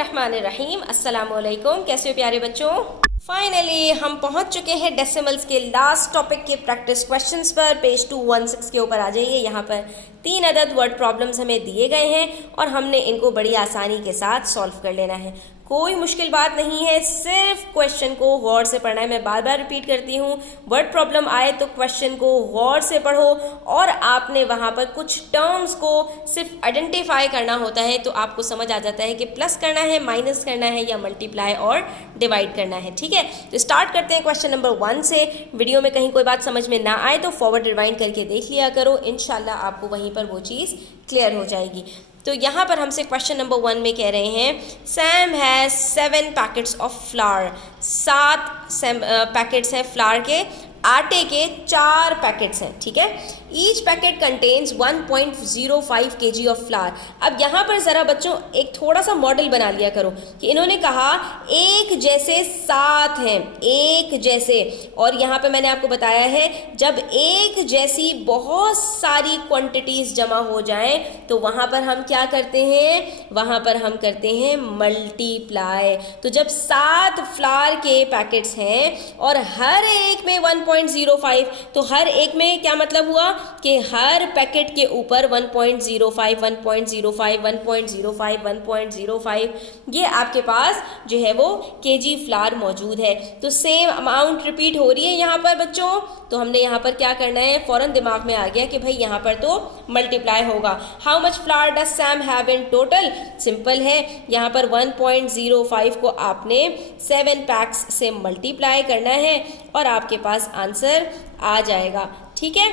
बिस्मिल्लाहिर्रहमानिर्रहीम। अस्सलामुअलैकुम। कैसे हो प्यारे बच्चों? फाइनली हम पहुंच चुके हैं डेसिमल्स के लास्ट टॉपिक के प्रैक्टिस क्वेश्चंस पर। पेज 216 के ऊपर आ जाइए। यहाँ पर 3 अदद वर्ड प्रॉब्लम्स हमें दिए गए हैं और हमने इनको बड़ी आसानी के साथ सॉल्व कर लेना है। कोई मुश्किल बात नहीं है, सिर्फ क्वेश्चन को गौर से पढ़ना है। मैं बार बार रिपीट करती हूँ, वर्ड प्रॉब्लम आए तो क्वेश्चन को गौर से पढ़ो और आपने वहाँ पर कुछ टर्म्स को सिर्फ आइडेंटिफाई करना होता है तो आपको समझ आ जाता है कि प्लस करना है, माइनस करना है या मल्टीप्लाई और डिवाइड करना है। ठीक है, तो स्टार्ट करते हैं क्वेश्चन नंबर 1 से। वीडियो में कहीं कोई बात समझ में ना आए तो फॉरवर्ड रिवाइंड करके देख लिया करो, इंशाल्लाह आपको वहीं पर वो चीज़ क्लियर हो जाएगी। तो यहाँ पर हमसे क्वेश्चन नंबर 1 में कह रहे हैं Sam has 7 packets of flower. 7 packets हैं फ्लावर के, आटे के 4 पैकेट्स हैं। ठीक है, each packet contains 1.05 kg of flower. अब यहाँ पर ज़रा बच्चों एक थोड़ा सा मॉडल बना लिया करो कि इन्होंने कहा एक जैसे 7 हैं, एक जैसे, और यहाँ पे मैंने आपको बताया है जब एक जैसी बहुत सारी क्वांटिटीज़ जमा हो जाएं तो वहाँ पर हम क्या करते हैं, वहाँ पर हम करते हैं मल्टीप्लाई। तो जब 7 फ्लावर के पैकेट्स हैं और हर एक में 1.05, तो हर एक में क्या मतलब हुआ कि हर पैकेट के ऊपर 1.05, 1.05, 1.05, 1.05 ये आपके पास जो है वो केजी फ्लावर मौजूद है। तो सेम अमाउंट रिपीट हो रही है यहाँ पर बच्चों। तो हमने यहाँ पर क्या करना है, फौरन दिमाग में आ गया कि भाई यहाँ पर तो मल्टीप्लाई होगा। How much flour does Sam have in total? Simple है, यहाँ पर 1.05 को आपने 7 पैक्स से मल्टीप्लाई करना है और आपके पास आंसर आ जाएगा। ठीक है,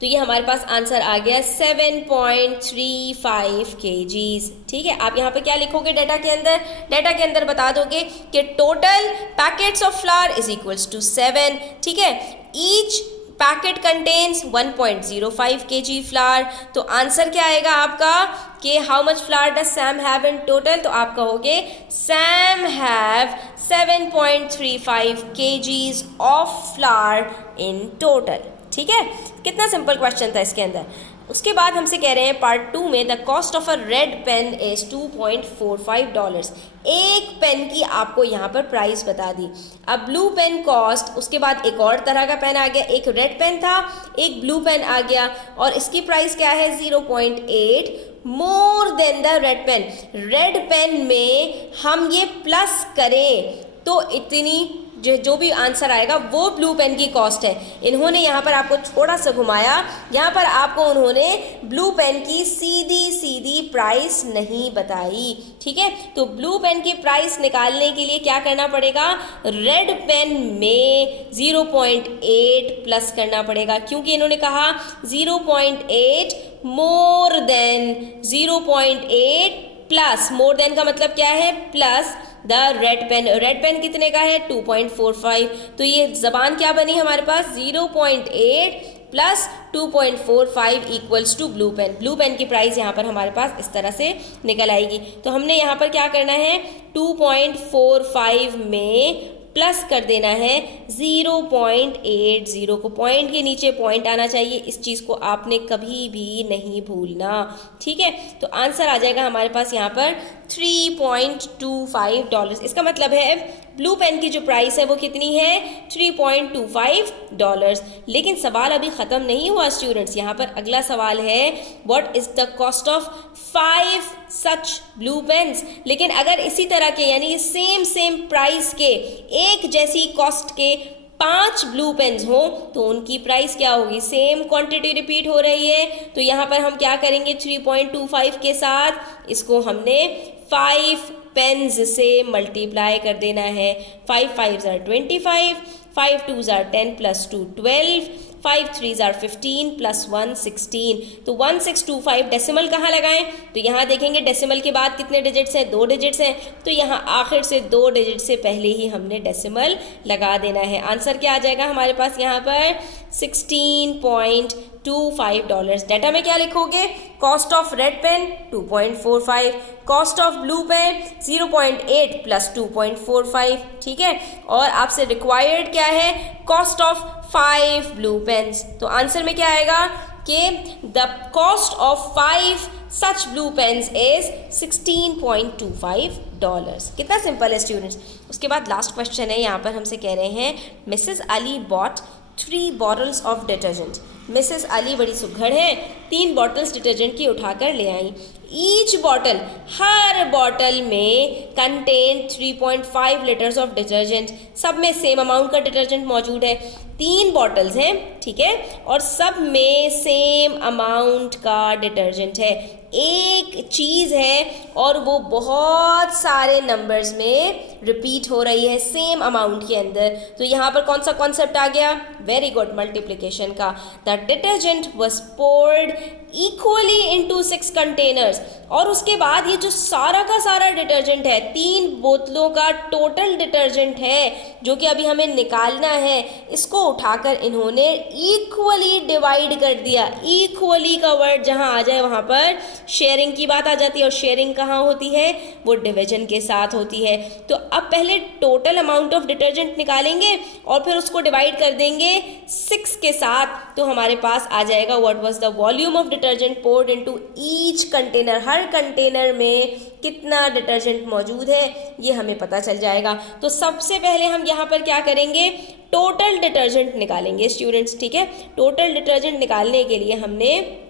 तो ये हमारे पास आंसर आ गया 7.35 kgs। ठीक है, आप यहाँ पे क्या लिखोगे डाटा के अंदर? डाटा के अंदर बता दोगे कि total packets of flour is equals to 7। ठीक है, each packet contains 1.05 kg flour. तो आंसर क्या आएगा आपका कि how much flour does Sam have in total? तो आप कहोगे Sam have 7.35 kgs of flour in total. ठीक है, कितना सिंपल क्वेश्चन था इसके अंदर। उसके बाद हमसे कह रहे हैं पार्ट 2 में the cost of a red pen is $2.45। एक पेन की आपको यहाँ पर प्राइस बता दी। अब ब्लू पेन कॉस्ट, उसके बाद एक और तरह का पेन आ गया, एक रेड पेन था, एक ब्लू पेन आ गया और इसकी प्राइस क्या है 0.8 more than the red pen. Red pen में हम ये प्लस करें तो इतनी जो भी आंसर आएगा वो ब्लू पेन की कॉस्ट है। इन्होंने यहाँ पर आपको थोड़ा सा घुमाया, यहाँ पर आपको उन्होंने ब्लू पेन की सीधी सीधी प्राइस नहीं बताई। ठीक है, तो ब्लू पेन की प्राइस निकालने के लिए क्या करना पड़ेगा, रेड पेन में 0.8 प्लस करना पड़ेगा, क्योंकि इन्होंने कहा 0.8 more than 0.8 plus, more than का मतलब क्या है, plus the red pen. Red pen कितने का है 2.45। तो ये जबान क्या बनी हमारे पास 0.8 plus 2.45 equals to blue pen. Blue pen की प्राइस यहाँ पर हमारे पास इस तरह से निकल आएगी। तो हमने यहाँ पर क्या करना है, 2.45 में प्लस कर देना है 0.80 को, पॉइंट के नीचे पॉइंट आना चाहिए। इस चीज़ को आपने कभी भी नहीं भूलना। ठीक है, तो आंसर आ जाएगा हमारे पास यहाँ पर $3.25। इसका मतलब है ब्लू पेन की जो प्राइस है वो कितनी है, $3.25। लेकिन सवाल अभी ख़त्म नहीं हुआ स्टूडेंट्स। यहाँ पर अगला सवाल है what is the cost of 5 such blue pens. लेकिन अगर इसी तरह के यानी सेम प्राइस के, एक जैसी कॉस्ट के 5 ब्लू पेन्स हो तो उनकी प्राइस क्या होगी, सेम क्वांटिटी रिपीट हो रही है। तो यहाँ पर हम क्या करेंगे, 3.25 के साथ इसको हमने 5 पेन्स से मल्टीप्लाई कर देना है। 5 5s are 25, 5 2s are 10 plus 2 12, 5 3s are 15 plus 1 16। तो 1625 डेसिमल कहाँ लगाएं, तो यहाँ देखेंगे डेसिमल के बाद कितने डिजिट्स हैं, 2 डिजिट्स हैं। तो यहाँ आखिर से 2 डिजिट से पहले ही हमने डेसिमल लगा देना है। आंसर क्या आ जाएगा हमारे पास यहाँ पर $16.25। डाटा में क्या लिखोगे, cost of red pen 2.45, cost of blue pen 0.8 plus 2.45। ठीक है, और आपसे रिक्वायर्ड क्या है, कॉस्ट ऑफ 5 ब्लू पेन्स। तो आंसर में क्या आएगा कि the cost of 5 such blue pens is $16.25। कितना सिंपल है स्टूडेंट्स। उसके बाद लास्ट क्वेश्चन है, यहाँ पर हमसे कह रहे हैं Mrs Ali bought 3 bottles of detergent. Mrs Ali बड़ी सुघड़ है, 3 बॉटल्स डिटर्जेंट की उठाकर ले आई। ईच बॉटल, हर बॉटल में कंटेन 3.5 लीटर्स ऑफ डिटर्जेंट। सब में सेम अमाउंट का डिटर्जेंट मौजूद है। 3 बॉटल्स हैं, ठीक है, और सब में सेम अमाउंट का डिटर्जेंट है। एक चीज़ है और वो बहुत सारे नंबर्स में रिपीट हो रही है सेम अमाउंट के अंदर। तो यहाँ पर कौन सा कॉन्सेप्ट आ गया? वेरी गुड, मल्टीप्लिकेशन का। The detergent was poured equally into 6 containers. और उसके बाद ये जो सारा का सारा डिटर्जेंट है, 3 बोतलों का टोटल डिटर्जेंट है जो कि अभी हमें निकालना है, इसको उठाकर इन्होंने इक्वली डिवाइड कर दिया। इक्वली का वर्ड जहाँ आ जाए वहाँ पर शेयरिंग की बात आ जाती है, और शेयरिंग कहाँ होती है? वो डिवीजन के साथ होती है। तो अब पहले टोटल अमाउंट ऑफ डिटर्जेंट निकालेंगे और फिर उसको डिवाइड कर देंगे 6 के साथ, तो हमारे पास आ जाएगा what was the volume of detergent poured into each container. हर कंटेनर में कितना डिटर्जेंट मौजूद है ये हमें पता चल जाएगा। तो सबसे पहले हम यहाँ पर क्या करेंगे? टोटल डिटर्जेंट निकालेंगे स्टूडेंट्स, ठीक है। टोटल डिटर्जेंट निकालने के लिए हमने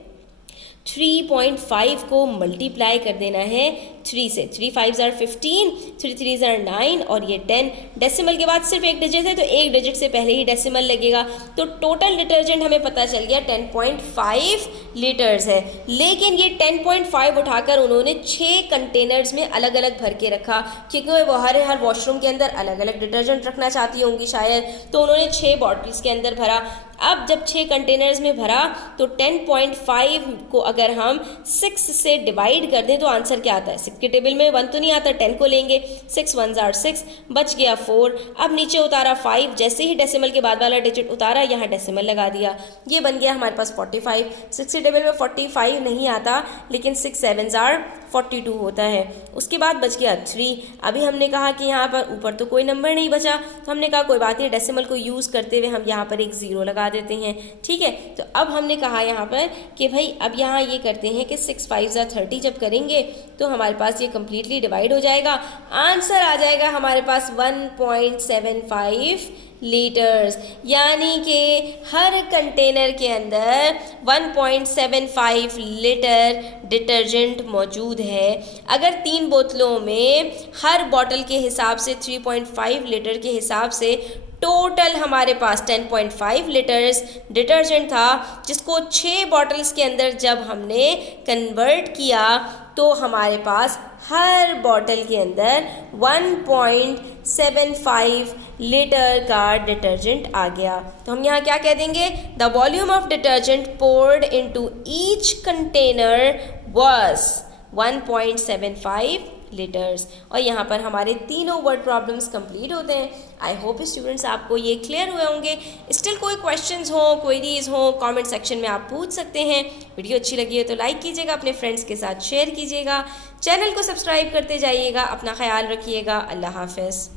3.5 को मल्टीप्लाई कर देना है 3 से। 3 5s are 15, 3 3s are 9 और ये 10। डेसिमल के बाद सिर्फ एक डिजिट है तो एक डिजिट से पहले ही डेसिमल लगेगा। तो टोटल डिटर्जेंट हमें पता चल गया 10.5 लीटर्स है। लेकिन ये 10.5 उठाकर उन्होंने 6 कंटेनर्स में अलग अलग भर के रखा, क्योंकि वो हर वॉशरूम के अंदर अलग अलग डिटर्जेंट रखना चाहती होंगी शायद, तो उन्होंने 6 बॉटल्स के अंदर भरा। अब जब 6 कंटेनर्स में भरा तो 10.5 को अगर हम 6 से डिवाइड कर दें तो आंसर क्या आता है? 6 के टेबल में 1 तो नहीं आता, 10 को लेंगे, 6 1s are 6, बच गया 4। अब नीचे उतारा 5, जैसे ही डेसिमल के बाद वाला डिजिट उतारा यहाँ डेसिमल लगा दिया, ये बन गया हमारे पास 45। 6 के टेबल में 45 नहीं आता, लेकिन 6 7s are 42 होता है। उसके बाद बच गया 3। अभी हमने कहा कि यहाँ पर ऊपर तो कोई नंबर नहीं बचा, तो हमने कहा कोई बात नहीं, डेसिमल को यूज़ करते हुए हम यहाँ पर एक 0 लगा देते हैं, ठीक है। तो अब हमने कहा यहाँ पर कि भाई अब यहाँ ये करते हैं कि 6 5s are 30 जब करेंगे तो हमारे पास ये कम्प्लीटली डिवाइड हो जाएगा। आंसर आ जाएगा हमारे पास 1.75 लीटर्स, यानी कि हर कंटेनर के अंदर 1.75 लीटर डिटर्जेंट मौजूद है। अगर 3 बोतलों में हर बॉटल के हिसाब से 3.5 लीटर के हिसाब से टोटल हमारे पास 10.5 लीटर्स डिटर्जेंट था, जिसको 6 बॉटल्स के अंदर जब हमने कन्वर्ट किया तो हमारे पास हर बॉटल के अंदर 1.75 लीटर का डिटर्जेंट आ गया। तो हम यहाँ क्या कह देंगे? The volume of detergent poured into each container was 1.75 litres. और यहाँ पर हमारे तीनों वर्ड प्रॉब्लम्स कंप्लीट होते हैं। आई होप स्टूडेंट्स आपको ये क्लियर हुए होंगे। स्टिल कोई क्वेश्चंस हो, क्वेरीज हो, कमेंट सेक्शन में आप पूछ सकते हैं। वीडियो अच्छी लगी है तो लाइक कीजिएगा, अपने फ्रेंड्स के साथ शेयर कीजिएगा, चैनल को सब्सक्राइब करते जाइएगा। अपना ख्याल रखिएगा। अल्लाह हाफ़िज़।